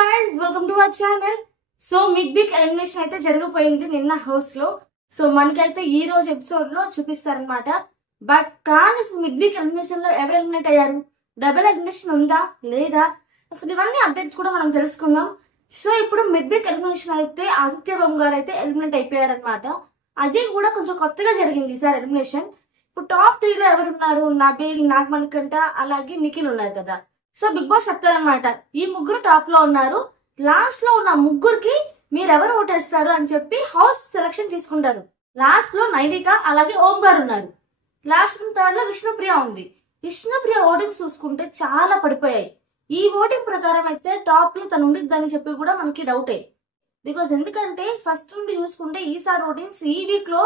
guys, welcome to our channel. So mid week elimination అయితే జరిగిపోయింది నిన్న హౌస్ లో. సో మనకైతే ఈ రోజు ఎపిసోడ్ లో చూపిస్తారనమాట. బట్ కానీ మిడ్ వీక్ ఎలిమినేషన్ లో ఎవరు ఎలిమినేట్ అయ్యారు, డబుల్ ఎలిమినేషన్ ఉందా లేదా, అసలు ఇవన్నీ అప్డేట్స్ కూడా మనం తెలుసుకుందాం. సో ఇప్పుడు మిడ్ వీక్ ఎలిమినేషన్ అయితే ఆదిత్య బొమ్మ గారు అయితే ఎలిమినేట్ అయిపోయారనమాట. అది కూడా కొంచెం కొత్తగా జరిగింది ఈసారి ఎలిమినేషన్. ఇప్పుడు టాప్ 3 లో ఎవరున్నారు, నబీల్, నాగమణికంట, అలాగే నిఖిల్ ఉన్నారు కదా. సో బిగ్ బాస్ చెప్తారనమాట, ఈ ముగ్గురు టాప్ లో ఉన్నారు, లాస్ట్ లో ఉన్న ముగ్గురికి మీరెవరు ఓటేస్తారు అని చెప్పి హౌస్ సెలక్షన్ తీసుకుంటారు. లాస్ట్ లో నైనిక అలాగే ఓం గారు ఉన్నారు. లాస్ట్ 3rd లో విష్ణుప్రియ ఉంది. విష్ణుప్రియ ఓటింగ్ చూసుకుంటే చాలా పడిపోయాయి. ఈ ఓటింగ్ ప్రకారం అయితే టాప్ లో తను ఉండిద్దని చెప్పి కూడా మనకి డౌటే. బికాస్ ఎందుకంటే ఫస్ట్ నుండి చూసుకుంటే ఈసారి ఓటింగ్స్ ఈ వీక్ లో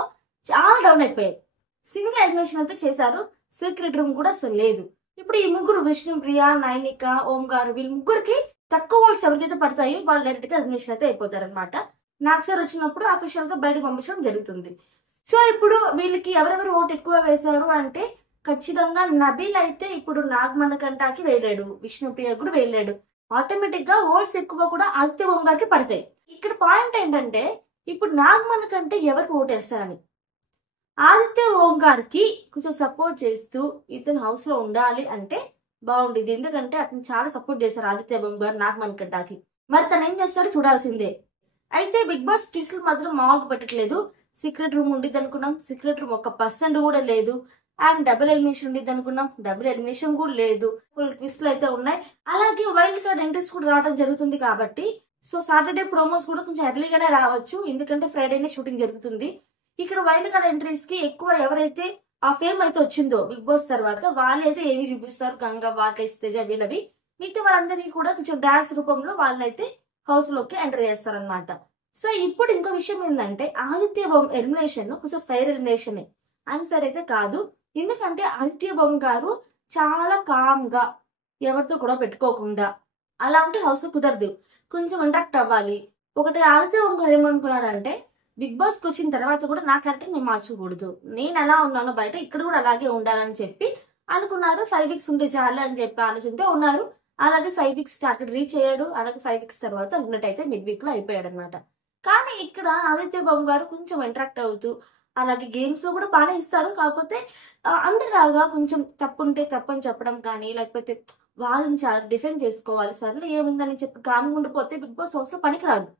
చాలా డౌన్ అయిపోయాయి. సింగిల్ ఎలిమినేషన్ అయితే చేశారు, సీక్రెట్ రూమ్ కూడా అసలు లేదు. ఇప్పుడు ఈ ముగ్గురు విష్ణుప్రియ, నైనిక, ఓం గారు, వీళ్ళ ముగ్గురికి తక్కువ ఓట్స్ ఎవరికైతే పడతాయో వాళ్ళు డైరెక్ట్ గా ఎలిమినేషన్ అయితే అయిపోతారు అనమాట. నాకు సార్ వచ్చినప్పుడు అఫీషియల్ గా బయటకు పంపించడం జరుగుతుంది. సో ఇప్పుడు వీళ్ళకి ఎవరెవరు ఓటు ఎక్కువ వేశారు అంటే ఖచ్చితంగా నబీల్ అయితే ఇప్పుడు నాగమణికంటకి వేయలేడు, విష్ణుప్రియ కూడా వేయలేడు. ఆటోమేటిక్ గా ఓట్స్ ఎక్కువ కూడా ఆదిత్య ఓం గారికి పడతాయి. ఇక్కడ పాయింట్ ఏంటంటే ఇప్పుడు నాగమణికంటే ఎవరికి ఓటేస్తారని. ఆదిత్య ఓం గారికి కొంచెం సపోర్ట్ చేస్తూ ఇతను హౌస్ లో ఉండాలి అంటే బాగుండేది. ఎందుకంటే అతను చాలా సపోర్ట్ చేశారు ఆదిత్య ఓం గారు నాగమణికంటకి. మరి తను ఏం చేస్తాడో చూడాల్సిందే. అయితే బిగ్ బాస్ ట్విస్టులు మాత్రం మామూలు పెట్టట్లేదు. సీక్రెట్ రూమ్ ఉండిద్ది అనుకున్నాం, సీక్రెట్ రూమ్ 1% కూడా లేదు. అండ్ డబుల్ ఎలిమినేషన్ ఉండిద్ది అనుకున్నాం, డబుల్ ఎలిమినేషన్ కూడా లేదు. ఫుల్ ట్విస్టులు అయితే ఉన్నాయి. అలాగే వైల్డ్ కార్డ్ ఎంట్రీస్ కూడా రావడం జరుగుతుంది కాబట్టి సో సాటర్డే ప్రోమోస్ కూడా కొంచెం ఎర్లీగానే రావచ్చు, ఎందుకంటే ఫ్రైడేనే షూటింగ్ జరుగుతుంది. ఇక్కడ వైల్డ్ కార్డ్ ఎంట్రీస్ కి ఎక్కువ ఎవరైతే ఆ ఫేమ్ అయితే వచ్చిందో బిగ్ బాస్ తర్వాత వాళ్ళైతే ఏవి చూపిస్తారు, గంగ, వాటేస్, తేజ, వీళ్ళవి. మిగతా వాళ్ళందరినీ కూడా కొంచెం డాన్స్ రూపంలో వాళ్ళైతే హౌస్ లోకి ఎంటర్ చేస్తారనమాట. సో ఇప్పుడు ఇంకో విషయం ఏంటంటే ఆదిత్య బొమ్మ ఎలిమినేషన్ కొంచెం ఫెయిర్ ఎలిమినేషన్, అన్ఫెయిర్ అయితే కాదు. ఎందుకంటే ఆదిత్య బొమ్మ గారు చాలా కామ్ గా ఎవరితో కూడా పెట్టుకోకుండా అలా ఉంటే హౌస్ లో కుదరదు, కొంచెం ఇంటరాక్ట్ అవ్వాలి. ఒకటి ఆదిత్య బొమ్మ గారు ఏమనుకున్నారంటే బిగ్ బాస్ కి వచ్చిన తర్వాత కూడా నా క్యారెక్టర్ నేను మార్చకూడదు, నేను ఎలా ఉన్నానో బయట ఇక్కడ కూడా అలాగే ఉండాలని చెప్పి అనుకున్నారు. 5 వీక్స్ ఉంటే చాలు అని చెప్పి ఆలోచనతో ఉన్నారు. అలాగే 5 వీక్స్ టార్గెట్ రీచ్ అయ్యాడు. అలాగే 5 వీక్స్ తర్వాత ఎలిమినేట్ అయితే మిడ్ వీక్ లో అయిపోయాడు అనమాట. కానీ ఇక్కడ ఆదిత్య బాబు గారు కొంచెం ఇంటరాక్ట్ అవుతూ అలాగే గేమ్స్ లో కూడా బాగానే ఇస్తారు. కాకపోతే అందరిలాగా కొంచెం తప్పుంటే తప్పని చెప్పడం కానీ, లేకపోతే వాదించాలి, డిఫెండ్ చేసుకోవాలి. సర్లే ఏముందని చెప్పి కామ్గా ఉండిపోతే బిగ్ బాస్ హౌస్ లో పనికిరాదు.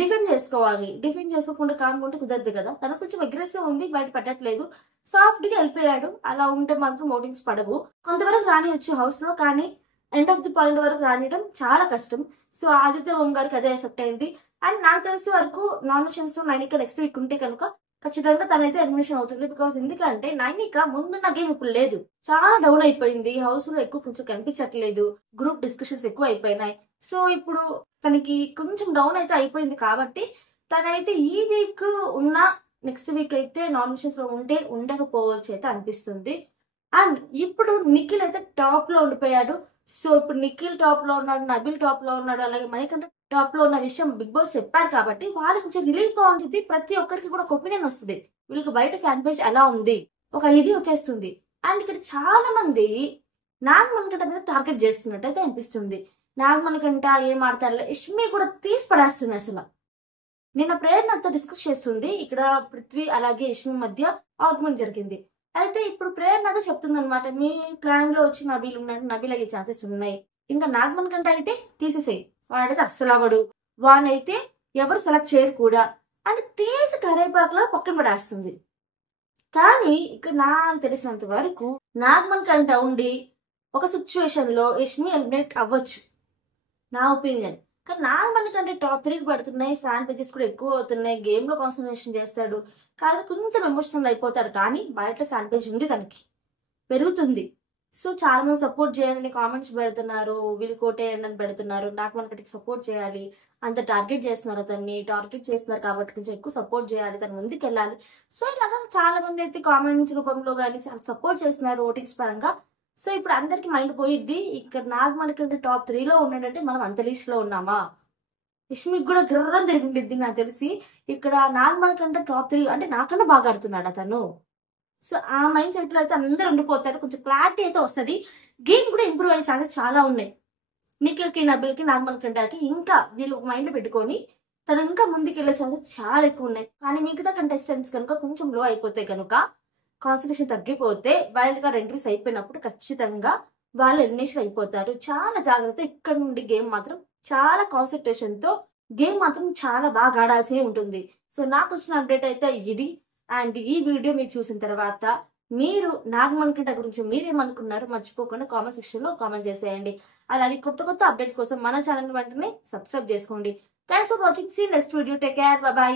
డిఫెండ్ చేసుకోవాలి. డిఫెండ్ చేసుకోకుండా కామ్గా కుదరదు కదా. తనకు కొంచెం అగ్రెసివ్ ఉంది, బయట పెట్టట్లేదు, సాఫ్ట్ గా వెళ్ళిపోయాడు. అలా ఉంటే మాత్రం ఓటింగ్స్ పడవు. కొంతవరకు రానియొచ్చు హౌస్ లో, కానీ ఎండ్ ఆఫ్ ది పాయింట్ వరకు రానియడం చాలా కష్టం. సో ఆదిత్య ఓం గారికి అదే ఎఫెక్ట్ అయింది. అండ్ నాకు తెలిసే వరకు నామినేషన్స్ లో నైనిక నెక్స్ట్ వీక్ ఉంటే కనుక ఖచ్చితంగా తనైతే ఎలిమినేషన్ అవుతుంది. బికాస్ ఎందుకంటే నైనిక ముందున్న గేమ్ ఇప్పుడు లేదు, చాలా డౌన్ అయిపోయింది. హౌస్ లో ఎక్కువ కొంచెం కనిపించట్లేదు, గ్రూప్ డిస్కషన్స్ ఎక్కువ అయిపోయినాయి. సో ఇప్పుడు తనకి కొంచెం డౌన్ అయితే అయిపోయింది కాబట్టి తనైతే ఈ వీక్ ఉన్న నెక్స్ట్ వీక్ అయితే నామినేషన్స్ లో ఉంటే ఉండకపోవచ్చు అయితే అనిపిస్తుంది. అండ్ ఇప్పుడు నిఖిల్ అయితే టాప్ లో ఉండిపోయాడు. సో ఇప్పుడు నిఖిల్ టాప్ లో ఉన్నాడు, నబీల్ టాప్ లో ఉన్నాడు, అలాగే మణికంఠ టాప్ లో ఉన్న విషయం బిగ్ బాస్ చెప్పారు కాబట్టి వాళ్ళకి కొంచెం రిలీఫ్ గా ఉంటుంది. ప్రతి ఒక్కరికి కూడా ఒక ఒపీనియన్ వస్తుంది, వీళ్ళకి బయట ఫ్యాన్ పేజ్ ఎలా ఉంది, ఒక ఇది వచ్చేస్తుంది. అండ్ ఇక్కడ చాలా మంది నాగమణికంఠ మీద టార్గెట్ చేస్తున్నట్టు అయితే అనిపిస్తుంది. నాగమణికంఠ ఏం ఆడతారు, యష్మి కూడా తీసి పడేస్తుంది. అసలు నిన్న ప్రేరణతో డిస్కస్ చేస్తుంది. ఇక్కడ పృథ్వీ అలాగే యష్మి మధ్య ఆర్గ్యుమెంట్ జరిగింది. అయితే ఇప్పుడు ప్రేరణతో చెప్తుంది అనమాట, మీ ప్లాన్ లో వచ్చి నబీల్ ఉన్నాడు, నబీల్ అయ్యే ఛాన్సెస్ ఉన్నాయి. ఇంకా నాగమణికంఠ అయితే తీసేసేయి, వాడైతే అస్సలు అవ్వడు, వాడైతే ఎవరు సెలెక్ట్ చేయరు కూడా అంటే తీసి కరేపాకులో పక్కన పడేస్తుంది. కానీ ఇక్కడ నాకు తెలిసినంత వరకు నాగమణికంఠ ఉండి ఒక సిచ్యువేషన్ లో యష్మి ఎలిమినేట్ అవ్వచ్చు, నా ఒపీనియన్. కానీ నాగమణికంఠ టాప్ 3కి పడుతున్నాయి, ఫ్యాన్ పేజెస్ కూడా ఎక్కువ అవుతున్నాయి, గేమ్ లో కాన్సన్ట్రేషన్ చేస్తాడు, కాదు కొంచెం ఎమోషనల్ అయిపోతాడు. కానీ బయట ఫ్యాన్ పేజ్ ఉంది, తనకి పెరుగుతుంది. సో చాలా మంది సపోర్ట్ చేయాలని కామెంట్స్ పెడుతున్నారు, వీళ్ళు కోటేయండి అని పెడుతున్నారు. నాగమణికంఠకి సపోర్ట్ చేయాలి, అంత టార్గెట్ చేస్తున్నారు, అతన్ని టార్గెట్ చేస్తున్నారు కాబట్టి కొంచెం ఎక్కువ సపోర్ట్ చేయాలి, తన ముందుకు వెళ్ళాలి. సో ఇలాగా చాలా మంది అయితే కామెంట్స్ రూపంలో కానీ చాలా సపోర్ట్ చేస్తున్నారు ఓటింగ్స్ పరంగా. సో ఇప్పుడు అందరికి మైండ్ పోయిద్ది, ఇక్కడ నాగమణికంఠ టాప్ 3లో ఉన్నాడంటే మనం అంత లిస్ట్ లో ఉన్నామా. యష్మికి కూడా గ్రహం జరిగింది నాకు తెలిసి. ఇక్కడ నాగమణికంఠ టాప్ 3 అంటే నాకన్నా బాగా ఆడుతున్నాడు అతను. సో ఆ మైండ్ సెట్ లో అయితే అందరూ ఉండిపోతారు, కొంచెం క్లారిటీ అయితే వస్తుంది. గేమ్ కూడా ఇంప్రూవ్ అయ్యే ఛాన్సెస్ చాలా ఉన్నాయి. నిఖిల్ కి, నబిల్ కి, నాగమణికంటకి ఇంకా వీళ్ళు మైండ్ లో పెట్టుకొని తను ఇంకా ముందుకెళ్లే ఛాన్సెస్ చాలా ఎక్కువ ఉన్నాయి. కానీ మిగతా కంటెస్టెంట్స్ కనుక కొంచెం లో అయిపోతే కనుక, కాన్సన్ట్రేషన్ తగ్గిపోతే, వైల్డ్ కార్డ్ ఎంట్రీస్ అయిపోయినప్పుడు ఖచ్చితంగా వాళ్ళు ఎలిమినేషన్ అయిపోతారు. చాలా జాగ్రత్త. ఇక్కడ నుండి గేమ్ మాత్రం చాలా కాన్సన్ట్రేషన్ తో గేమ్ మాత్రం చాలా బాగా ఆడాల్సి ఉంటుంది. సో నాకు వచ్చిన అప్డేట్ అయితే ఇది. అండ్ ఈ వీడియో మీరు చూసిన తర్వాత మీరు నాగమణికంట గురించి మీరేమనుకున్నారు మర్చిపోకుండా కామెంట్ సెక్షన్ లో కామెంట్ చేసేయండి. అలాగే కొత్త కొత్త అప్డేట్స్ కోసం మన ఛానల్ వెంటనే సబ్స్క్రైబ్ చేసుకోండి. Thanks for watching. See next video. Take care. By.